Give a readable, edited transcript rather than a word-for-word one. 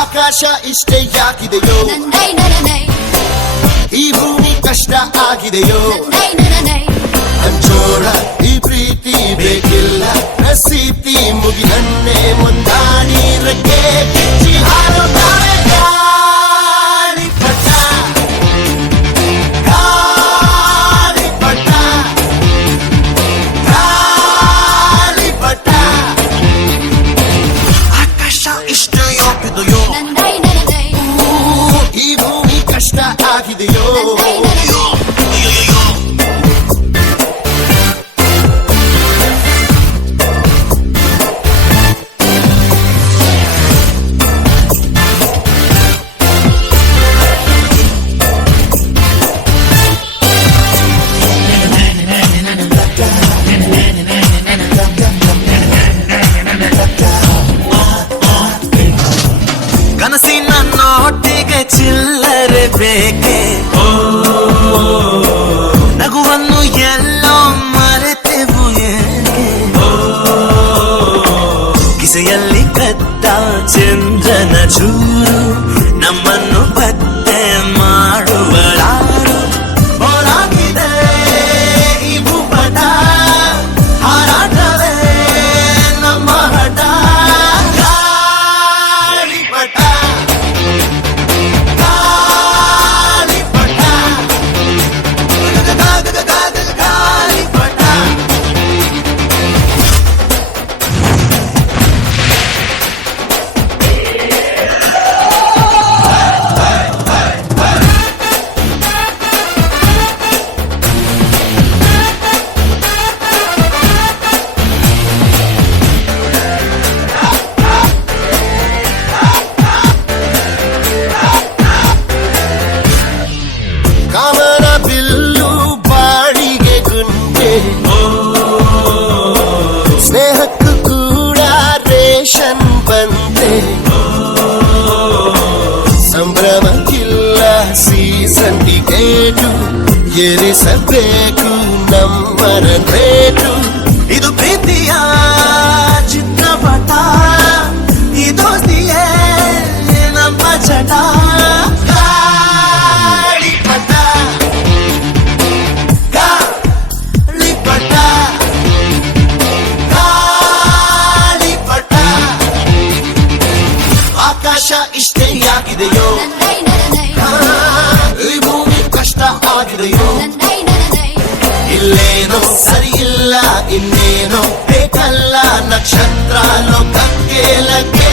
ಆಕಾಶ ಇಷ್ಟೇ ಯಾಕಿದೆಯೋ, ಈ ಭೂಮಿ ಕಷ್ಟ ಆಗಿದೆಯೋ, ಹಂಚೋಳ ಈ ಪ್ರೀತಿ ಬೇಕಿಲ್ಲ, ರಸೀತಿ ಮುಗಿದನ್ನೇ ಮುಂದಾಡಿ ರಕ್ಕೆ ಕಿಚ್ಚಿ ಹಾರುತ್ತಾರೆ ಗಾಳಿಪಟ, ಗಾಳಿಪಟ, ಗಾಳಿಪಟ. ಆಕಾಶ ಇಷ್ಟೇ ಯಾಕಿದೆಯೋ, ಈ ಭೂಮಿ ಕಷ್ಟ ಆಗಿದೆಯೋ, ಕನಸಿನ ನೋಟಿಗೆ ಚಿಲ್ಲರೆ ಬೇಕೆ, ನಗುವನ್ನು ಎಲ್ಲೋ ಮರೆತೆವು ಏಕೆ, ಕಿಸೆಯಲ್ಲಿ ಕದ್ದ ಚಂದ್ರನ ಚೂರು ನಮ್ಮನ್ನು ಪತ್ತೆ ಮಾಡುವಳಾರು. ಹೋರಾಗಿದೆ ಈ ಭೂಪಟ, ಹಾರಾಟವೇ ನಮ್ಮ ಹಠ. ಗಾಳಿಪಟ, ಗಾಳಿಪಟ, ಗಾಳಿಪಟ. ಕಾಮನ ಬಿಲ್ಲು ಬಾಡಿಗೆ ಗುಂಡೆ, ಸ್ನೇಹಕ್ಕೂ ಕೂಡ ರೇಷನ್ ಬಂದೆ, ಸಂಭ್ರಮಕ್ಕಿಲ್ಲ ಸೀಸನ್ ಟಿಕೇಟು, ಏರಿಸಬೇಕು ನಮ್ಮರ ರೇಟು. ಇದು ಪ್ರೀತಿಯ ಚಿತ್ರಪಟ, ಈ ದೋಸ್ತಿಯೇ ನಮ್ಮ ಚಟ. ಗಾಳಿಪಟ, ಗಾಳಿಪಟ, ಗಾಳಿಪಟ. ಆಕಾಶ ಇಷ್ಟೇ ಯಾಕಿದೆಯೋ, ಈ ಭೂಮಿ ಕಷ್ಟ ಆಗಿದೆಯೋ, ಇಲ್ಲೇನೋ ಸರಿ ಇಲ್ಲ ಇನ್ನೇನೋ ಬೇಕಲ್ಲ, ನಕ್ಷತ್ರ ಲೋಕಕ್ಕೆ ಲಗ್ಗೆ